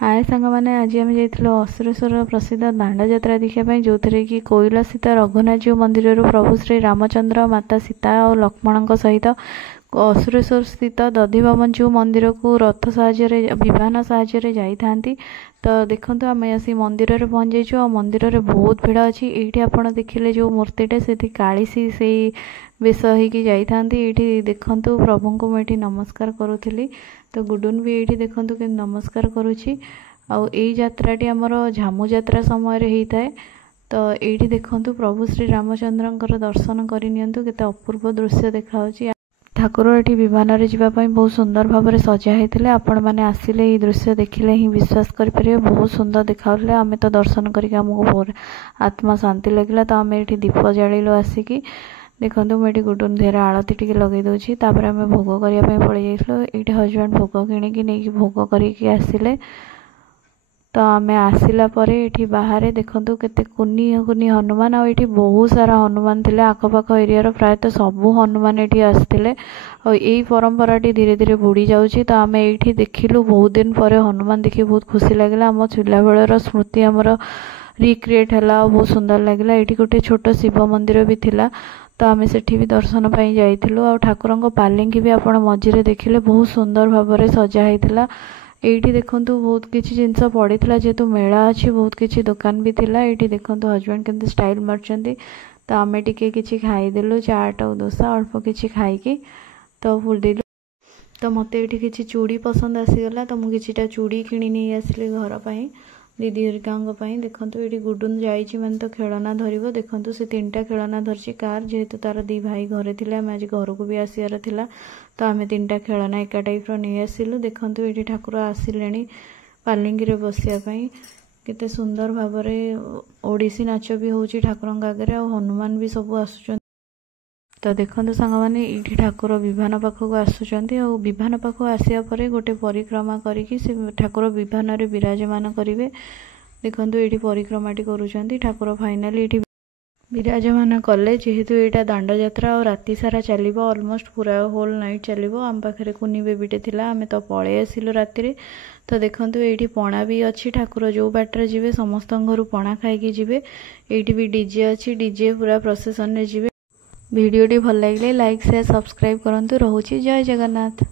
हाय सांग मैंने आज आम जाइलु असुरेश्वर प्रसिद्ध दांड यात्रा देखापी जो थे कि कोइला सीता रघुनाथजीउ मंदिर प्रभु श्री रामचंद्र माता सीता और लक्ष्मण सहित असुरेश्वर स्थित दधिवामनजीउ मंदिर को रथ साहाय्य विमान साहाय्य जाती। तो देखो आम आसी मंदिर में पहुँच जाइए। मंदिर में बहुत भिड़ अच्छी। ये आप देखिले जो मूर्तिटे से कालीसी से बेश होगी जाती। देखु प्रभु को मुझे नमस्कार करुली। तो गुडुन भी ये देखु कि नमस्कार करुच्ची। आई यात्राटी आमर झामु यात्रा समय होता है। तो ये देखु प्रभु श्री रामचंद्र दर्शन करनी केते अपूर्व दृश्य देखा। ठाकुर ये विमान में जावाई बहुत सुंदर भाव में सजा होते। आपण मैंने आसिले ये दृश्य देखिले ही विश्वास करेंगे। बहुत सुंदर देखा। आम तो दर्शन करके आमको बहुत आत्मा शांति लगे। तो आम ये दीप जालु आसिकी देखो मुझे गुडुन देहर आलती टी लगे दूसरी। आम भोग करने पड़े जाइलु। ये हजबैंड भोग किणिकी नहीं भोग करके आसिले। तो आम आसला ये बाहर देखु केते कुनी कुनी हनुमान आठी बहुत सारा हनुमान थे। आखपाख एरिया प्रायतः सबू हनुमान ये आसते। यही परंपराटी धीरे धीरे बुड़ी जाऊँगी। तो आम ये देखिलु बहुत दिन पर हनुमान देखिए बहुत खुशी लगे। आम चूल्हा बेलर स्मृति आमर रिक्रिएट है। बहुत सुंदर लगे। ये गोटे छोट शिव मंदिर भी थिला। तो आम से भी दर्शन पाई जाइलु। आ ठाकुर पालिंकी भी आप मझे देखिले बहुत सुंदर भाव में सजा होता। ये देखु बहुत किसी जिनस पड़ा जेहेतु मेला अच्छी बहुत किसी दुकान भी थिला। ये देखु हजबैंड के स्टाइल मार्चंती। तो आम टिके किसी खाईदेलु चाट और डोसा अल्प किसी खाई तो बुलदेलु। तो मत ये किसी चूड़ी पसंद आसीगला। तो मुझे किसीटा चूड़ी किणी नहीं आसली घर पर दीदी हरिकाई। देखो ये गुडुन जाइए मैंने तो खेलना धरब। देखो से 3टा खेलना धरची कार जेहेतु तार 2 भाई घरे थे। आम आज घर को भी आसार था। तो आम 3टा खेलना एका टाइप नहीं आसिलु। देखो ये ठाकुर आसिले पालिंगी बसापी केते सुंदर भाव में ओडिसी नाच भी हो ठाकुर आगे। हनुमान भी सब आसुच। तो देखो सांग मैंने ये ठाकुर विमान पाखक आसुँच। विमान पाख आसा गोटे परिक्रमा करी ठाकुर विमान में विराजमान करेंगे। देखो ये परिक्रमाटी करुँच ठाकुर फाइनाली ये विराजमान कले। जेहेतु यहाँ दांड यात्रा और राति सारा चलो ऑलमोस्ट पूरा होल नाइट चलो। आम पाखे कुनी बेबीटे थिला। आम तो पलि आसिलु राति। तो देखो ये पणा भी अच्छी। ठाकुर जो बाटर जी समस्त घर पणा खाई जी। ये भी डीजे अच्छी। डीजे पूरा प्रोसेसन में जी। वीडियोटी भल लगे लाइक शेयर सब्सक्राइब करूँ। रोची जय जगन्नाथ।